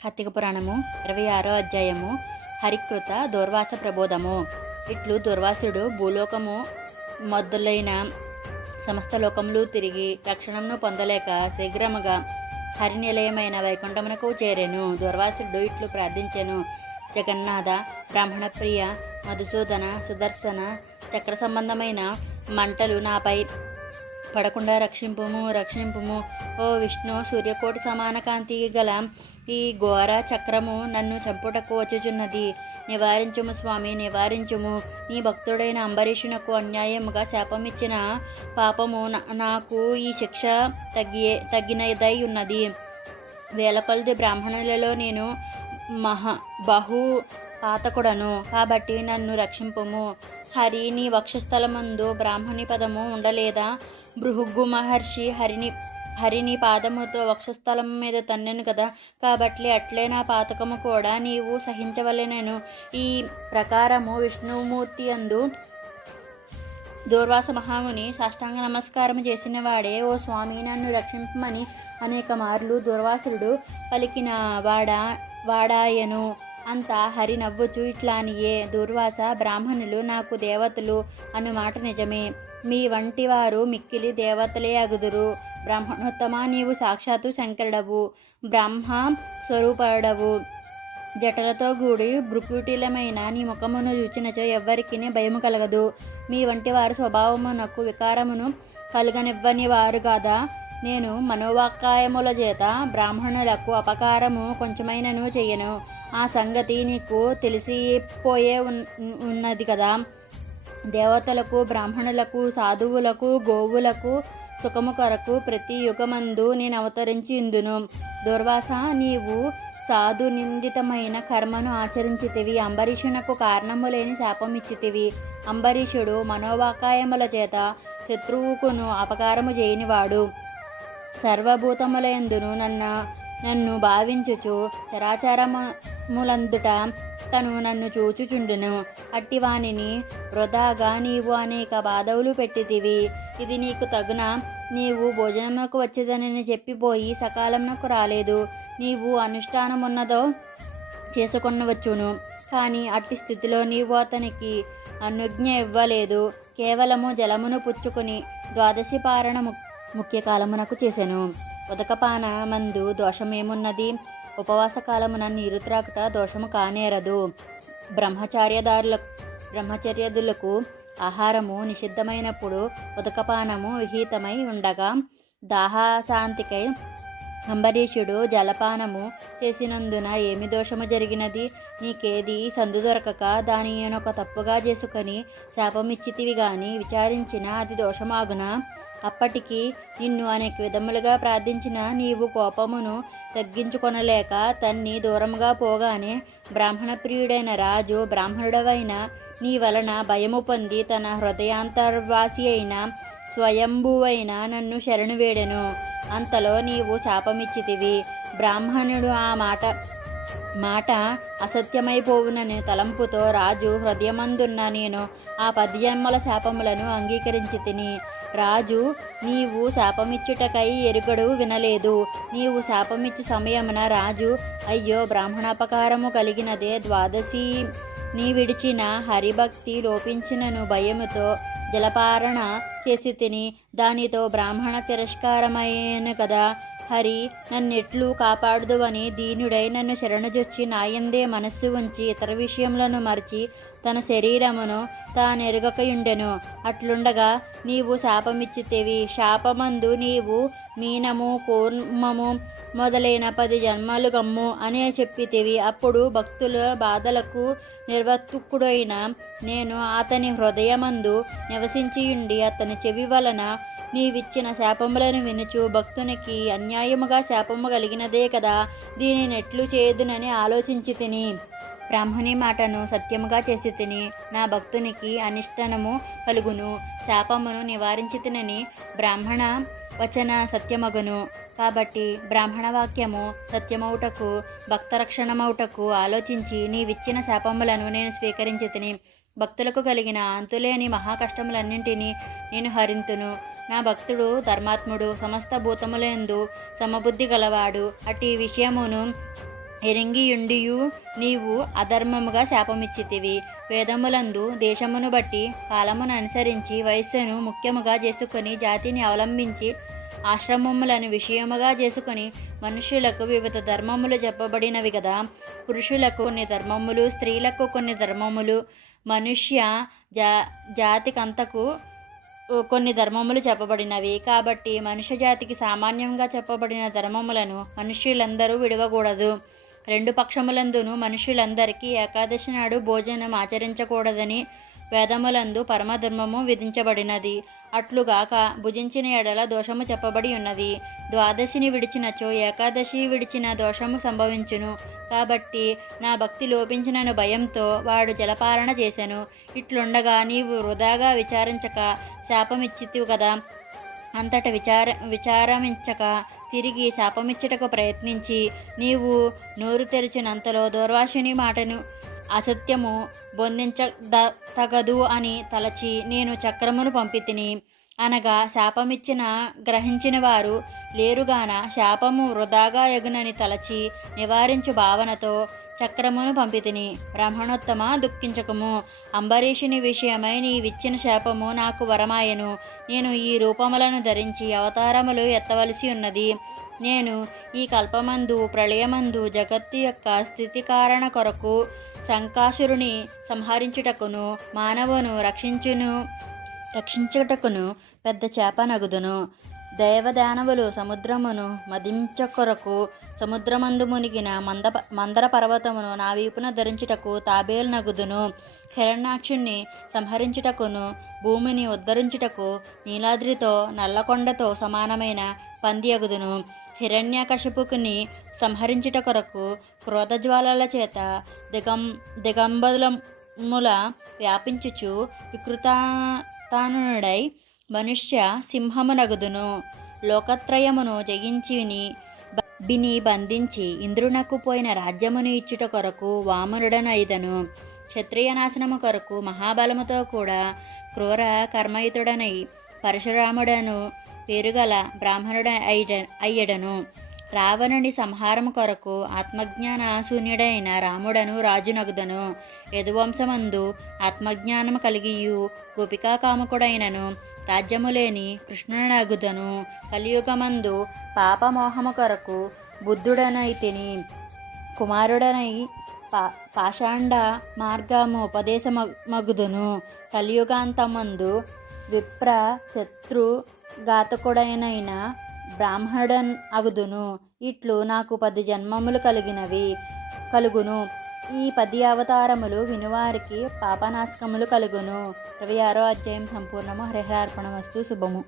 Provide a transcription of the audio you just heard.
కార్తీక పురాణము 26వ అధ్యాయము. హరికృత దూర్వాస ప్రబోధము. ఇట్లు దుర్వాసుడు భూలోకము మొదలైన సమస్త లోకములు తిరిగి రక్షణను పొందలేక శీఘ్రముగా హరినిలయమైన వైకుంఠమునకు చేరెను. దుర్వాసుడు ఇట్లు ప్రార్థించెను: జగన్నాథ, బ్రాహ్మణప్రియ, మధుసూదన, సుదర్శన, చక్ర సంబంధమైన మంటలు నాపై పడకుండా రక్షింపుము. ఓ విష్ణు, సూర్యకోటి సమాన కాంతి గల ఈ ఘోర చక్రము నన్ను చంపుటకు వచ్చుచున్నది. నివారించుము స్వామి, నివారించుము. నీ భక్తుడైన అంబరీషునకు అన్యాయముగా శాపమిచ్చిన పాపము నాకు ఈ శిక్ష తగినదై ఉన్నది. వేల కొలది బ్రాహ్మణులలో నేను బహు పాతకుడను కాబట్టి నన్ను రక్షింపుము. హరి, నీ వక్షస్థలమందు బ్రాహ్మణి పదము ఉండలేదా? భృగు మహర్షి హరిని పాదముతో వక్షస్థలం మీద తన్నెను కదా, కాబట్టి అట్లే నా పాతకము కూడా నీవు సహించవలెనను. ఈ ప్రకారము విష్ణుమూర్తి అందు దూర్వాస మహాముని సాష్టాంగ నమస్కారం చేసిన వాడే, ఓ స్వామి, నన్ను రక్షింపమని అనేక మార్లు దుర్వాసుడు పలికిన వాడాయను. అంతా హరి నవ్వుచు ఇట్లానియే: దూర్వాస, బ్రాహ్మణులు నాకు దేవతలు అను మాట నిజమే. మీ వంటి వారు మిక్కిలి దేవతలే అగుదురు. బ్రాహ్మణోత్తమ, నీవు సాక్షాత్తు శంకరుడవు, బ్రహ్మ స్వరూపుడవు. జటలతో గూడి భృకుటిలమైన నీ ముఖమును చూచినచో ఎవ్వరికి భయము కలగదు. మీ వంటి వారి స్వభావమునకు వికారమును కలగనివ్వని వారు కాదా? నేను మనోవాక్కాయముల చేత బ్రాహ్మణులకు అపకారము కొంచెమైనను చెయ్యను. ఆ సంగతి నీకు తెలిసిపోయే ఉన్నది కదా. దేవతలకు, బ్రాహ్మణులకు, సాధువులకు, గోవులకు సుఖము కొరకు ప్రతి యుగమందు నేను అవతరించి ఇందును. దుర్వాస, నీవు సాధు నిందితమైన కర్మను ఆచరించితివి. అంబరీషునకు కారణము లేని శాపమిచ్చితివి. అంబరీషుడు మనోవాకాయముల చేత శత్రువుకును అపకారము చేయనివాడు. సర్వభూతములందును నన్ను భావించుచు చరాచరములందుట తను నన్ను చూచుచుండును. అట్టివానిని వృధాగా నీవు అనేక బాధవులు పెట్టితివి. ఇది నీకు తగునా? నీవు భోజనమునకు వచ్చేదనని చెప్పిపోయి సకాలమునకు రాలేదు. నీవు అనుష్ఠానమున్నదో చేసుకొనవచ్చును, కానీ అట్టి స్థితిలో నీవు అతనికి అనుజ్ఞ ఇవ్వలేదు. కేవలము జలమును పుచ్చుకొని ద్వాదశి పారణ ముఖ్య కాలమునకు చేసెను. ఉదకపాన మందు దోషమేమున్నది? ఉపవాస కాలమున నీరు త్రాకుట దోషము కానేరదు. బ్రహ్మచర్యాదులకు ఆహారము నిషిద్ధమైనప్పుడు ఉదకపానము విహితమై ఉండగా దాహశాంతికై అంబరీషుడు జలపానము చేసినందున ఏమి దోషము జరిగినది? నీకేది సందు దొరకక దాని ఒక తప్పుగా చేసుకొని శాపమిచ్చితివి గాని విచారించిన అది దోషమాగునా? అప్పటికి నిన్ను అనేక విధములుగా ప్రార్థించిన నీవు కోపమును తగ్గించుకొనలేక తన్ని దూరముగా పోగానే బ్రాహ్మణ ప్రియుడైన రాజు బ్రాహ్మణుడవైన నీ వలన భయము పొంది తన హృదయాంతర్వాసి అయిన స్వయంభువైన నన్ను శరణు వేడెను. అంతలో నీవు శాపమిచ్చితివి. బ్రాహ్మణుడు ఆ మాట అసత్యమైపోవునని తలంపుతో రాజు హృదయమందున్న నేను ఆ 10 జన్మల శాపములను అంగీకరించి తిని. రాజు, నీవు శాపమిచ్చుటకై ఎరుగడు వినలేదు. నీవు శాపమిచ్చు సమయమున రాజు, అయ్యో, బ్రాహ్మణాపకారము కలిగినదే. ద్వాదశి నీ విడిచిన హరిభక్తి లోపించినను భయముతో జలపారణ చేసి తిని. దానితో బ్రాహ్మణ తిరస్కారమైన కదా. హరి, నన్నెట్లు కాపాడుదువని దీనుడై నన్ను శరణుజొచ్చి నాయందే మనస్సు ఉంచి ఇతర విషయములను మరచి తన శరీరమును తానెరుగకయుండెను. అట్లుండగా నీవు శాపమిచ్చితివి. శాపమందు నీవు మీనము, కూర్మము మొదలైన 10 జన్మలు గమ్ము అనే చెప్పితివి. అప్పుడు భక్తుల బాధలకు నిర్వర్తుకుడైన నేను అతని హృదయమందు నివసించియుండి అతని చెవి వలన నీవిచ్చిన శాపములను వినుచు భక్తునికి అన్యాయముగా శాపము కలిగినదే కదా, దీనినెట్లు చేదునని ఆలోచించి తిని. బ్రాహ్మణి మాటను సత్యముగా చేసి తిని నా భక్తునికి అనిష్టనము కలుగును. శాపమును నివారించి తినని బ్రాహ్మణ వచన సత్యమగును. కాబట్టి బ్రాహ్మణ వాక్యము సత్యమౌటకు భక్తరక్షణమౌటకు ఆలోచించి నీవిచ్చిన శాపములను నేను స్వీకరించి తిని. భక్తులకు కలిగిన అంతులేని మహాకష్టములన్నింటినీ నేను హరింతును. నా భక్తుడు ధర్మాత్ముడు, సమస్త భూతములందు సమబుద్ధి గలవాడు. అట్టి విషయమును ఎరింగియుండియు నీవు అధర్మముగా శాపమిచ్చితివి. వేదములందు దేశమును బట్టి కాలమును అనుసరించి వయస్సును ముఖ్యముగా చేసుకొని జాతిని అవలంబించి ఆశ్రమములను విషయముగా చేసుకొని మనుష్యులకు వివిధ ధర్మములు చెప్పబడినవి కదా. పురుషులకు కొన్ని ధర్మములు, స్త్రీలకు కొన్ని ధర్మములు, మనుష్య జాతికంతకు కొన్ని ధర్మములు చెప్పబడినవి. కాబట్టి మనుష్య జాతికి సామాన్యంగా చెప్పబడిన ధర్మములను మనుష్యులందరూ విడవకూడదు. రెండు పక్షములందును మనుష్యులందరికీ ఏకాదశి నాడు భోజనం ఆచరించకూడదని వేదములందు పరమధర్మము విధించబడినది. అట్లుగాక భుజించిన ఎడల దోషము చెప్పబడి ఉన్నది. ద్వాదశిని విడిచినచో ఏకాదశి విడిచిన దోషము సంభవించును. కాబట్టి నా భక్తి లోపించినను భయంతో వాడు జలపారణ చేసెను. ఇట్లుండగా నీవు వృధాగా విచారించక శాపమిచ్చితివి కదా. అంతట విచారమించక తిరిగి శాపమిచ్చుటకు ప్రయత్నించి నీవు నోరు తెరిచినంతలో దూర్వాసుని మాటను అసత్యము తగదు అని తలచి నేను చక్రమును పంపితిని. అనగా శాపమిచ్చిన గ్రహించిన వారు లేరుగాన శాపము వృధాగా ఎగునని తలచి నివారించు భావనతో చక్రమును పంపితిని. బ్రాహ్మణోత్తమ దుఃఖించకము. అంబరీషుని విషయమై నీవిచ్చిన శాపము నాకు వరమాయను. నేను ఈ రూపములను ధరించి అవతారములు ఎత్తవలసి ఉన్నది. నేను ఈ కల్పమందు ప్రళయమందు జగత్తు యొక్క స్థితి కారణ కొరకు శంకాసురుని సంహరించుటకును మానవును రక్షించుటకును పెద్ద చేప నగుదును. దేవదానవులు సముద్రమును మదించ కొరకు సముద్రమందు మునిగిన మందర పర్వతమును నా వీపున ధరించుటకు తాబేలు నగుదును. హిరణ్యాక్షుణ్ణి సంహరించుటకును భూమిని ఉద్ధరించుటకు నీలాద్రితో నల్లకొండతో సమానమైన పంది అగుదును. హిరణ్యకశిపుకుని సంహరించుట కొరకు క్రోధజ్వాలల చేత దిగంబరముల వ్యాపించుచు వికృతానుడై మనుష్య సింహమునగుదును. లోకత్రయమును జయించిని బిని బంధించి ఇంద్రునకు పోయిన రాజ్యమును ఇచ్చుట కొరకు వామనుడనైదను. క్షత్రియ నాశనము కొరకు మహాబలముతో కూడా క్రూర కర్మయుతుడనై పరశురాముడను పేరుగల బ్రాహ్మణుడ అయ్యడను. రావణుని సంహారము కొరకు ఆత్మజ్ఞాన శూన్యుడైన రాముడను రాజునగుదను. యదువంశమందు ఆత్మజ్ఞానము కలిగియు గోపికా కాముకుడైనను రాజ్యము లేని కృష్ణునగుదను. కలియుగమందు పాపమోహము కొరకు బుద్ధుడనైతిని కుమారుడనై పాషాండ మార్గము ఉపదేశమగుదును. కలియుగాంతమందు విప్ర శత్రు ఘాతకుడైన బ్రాహ్మణుడన్ అగుదును. ఇట్లు నాకు 10 జన్మములు కలుగును. ఈ 10 అవతారములు వినువారికి పాపనాశకములు కలుగును. 26వ అధ్యాయం సంపూర్ణము. హరిహరార్పణమస్తు. శుభము.